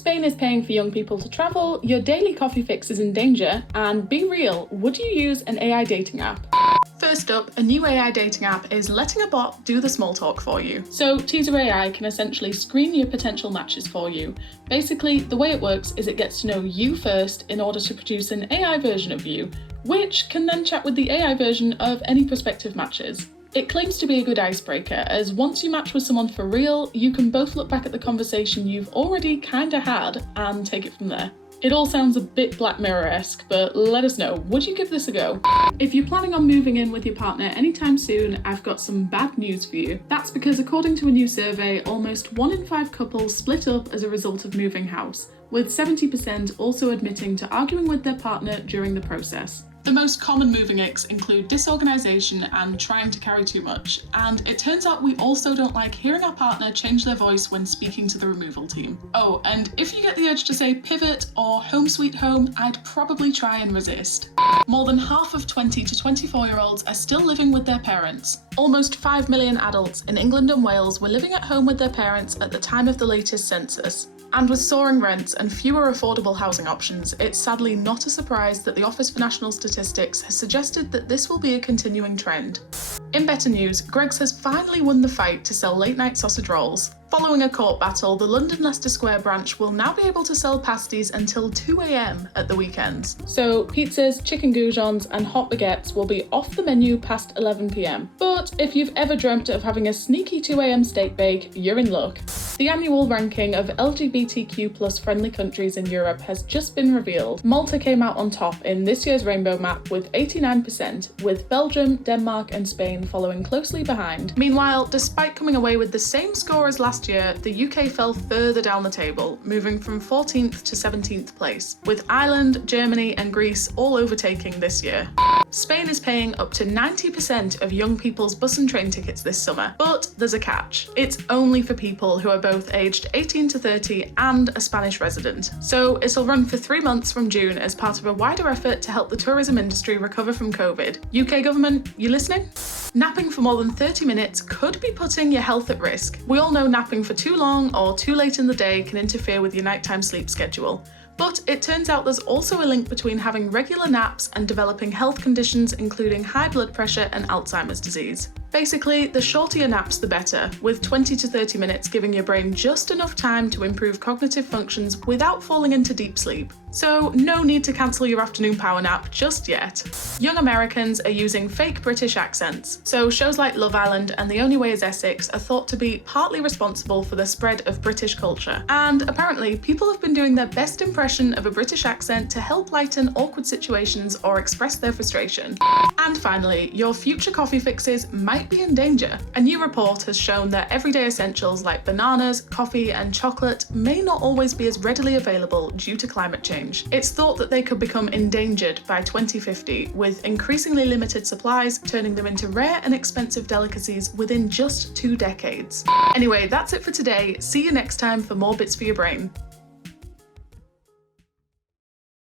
Spain is paying for young people to travel, your daily coffee fix is in danger, and be real, would you use an AI dating app? First up, a new AI dating app is letting a bot do the small talk for you. So Teaser AI can essentially screen your potential matches for you. Basically, the way it works is it gets to know you first in order to produce an AI version of you, which can then chat with the AI version of any prospective matches. It claims to be a good icebreaker, as once you match with someone for real, you can both look back at the conversation you've already kinda had and take it from there. It all sounds a bit Black Mirror-esque, but let us know, would you give this a go? If you're planning on moving in with your partner anytime soon, I've got some bad news for you. That's because according to a new survey, almost 1 in 5 couples split up as a result of moving house, with 70% also admitting to arguing with their partner during the process. The most common moving icks include disorganisation and trying to carry too much, and it turns out we also don't like hearing our partner change their voice when speaking to the removal team. Oh, and if you get the urge to say pivot or home sweet home, I'd probably try and resist. More than half of 20 to 24-year-olds are still living with their parents. Almost 5 million adults in England and Wales were living at home with their parents at the time of the latest census. And with soaring rents and fewer affordable housing options, it's sadly not a surprise that the Office for National Statistics has suggested that this will be a continuing trend. In better news, Greggs has finally won the fight to sell late-night sausage rolls. Following a court battle, the London Leicester Square branch will now be able to sell pasties until 2 a.m. at the weekends. So pizzas, chicken goujons and hot baguettes will be off the menu past 11 p.m. But if you've ever dreamt of having a sneaky 2 a.m. steak bake, you're in luck. The annual ranking of LGBTQ+ friendly countries in Europe has just been revealed. Malta came out on top in this year's rainbow map with 89%, with Belgium, Denmark and Spain following closely behind. Meanwhile, despite coming away with the same score as last year, the UK fell further down the table, moving from 14th to 17th place, with Ireland, Germany and Greece all overtaking this year. Spain is paying up to 90% of young people's bus and train tickets this summer, but there's a catch. It's only for people who are both aged 18 to 30 and a Spanish resident. So it'll run for 3 months from June as part of a wider effort to help the tourism industry recover from COVID. UK government, you listening? Napping for more than 30 minutes could be putting your health at risk. We all know napping for too long or too late in the day can interfere with your nighttime sleep schedule. But it turns out there's also a link between having regular naps and developing health conditions including high blood pressure and Alzheimer's disease. Basically, the shorter your naps the better, with 20 to 30 minutes giving your brain just enough time to improve cognitive functions without falling into deep sleep. So no need to cancel your afternoon power nap just yet. Young Americans are using fake British accents, so shows like Love Island and The Only Way is Essex are thought to be partly responsible for the spread of British culture. And apparently, people have been doing their best impression of a British accent to help lighten awkward situations or express their frustration. And finally, your future coffee fixes might be in danger. A new report has shown that everyday essentials like bananas, coffee and chocolate may not always be as readily available due to climate change. It's thought that they could become endangered by 2050, with increasingly limited supplies turning them into rare and expensive delicacies within just 2 decades. Anyway, that's it for today. See you next time for more bits for your brain.